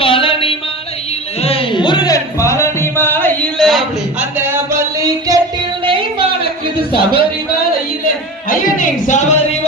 பழனி மாலையிலே முருகன் பழனி மாலையிலே அந்த பள்ளி கட்டில் நெய் மணக்குது சபரி மாலையிலே ஐயனே சபரி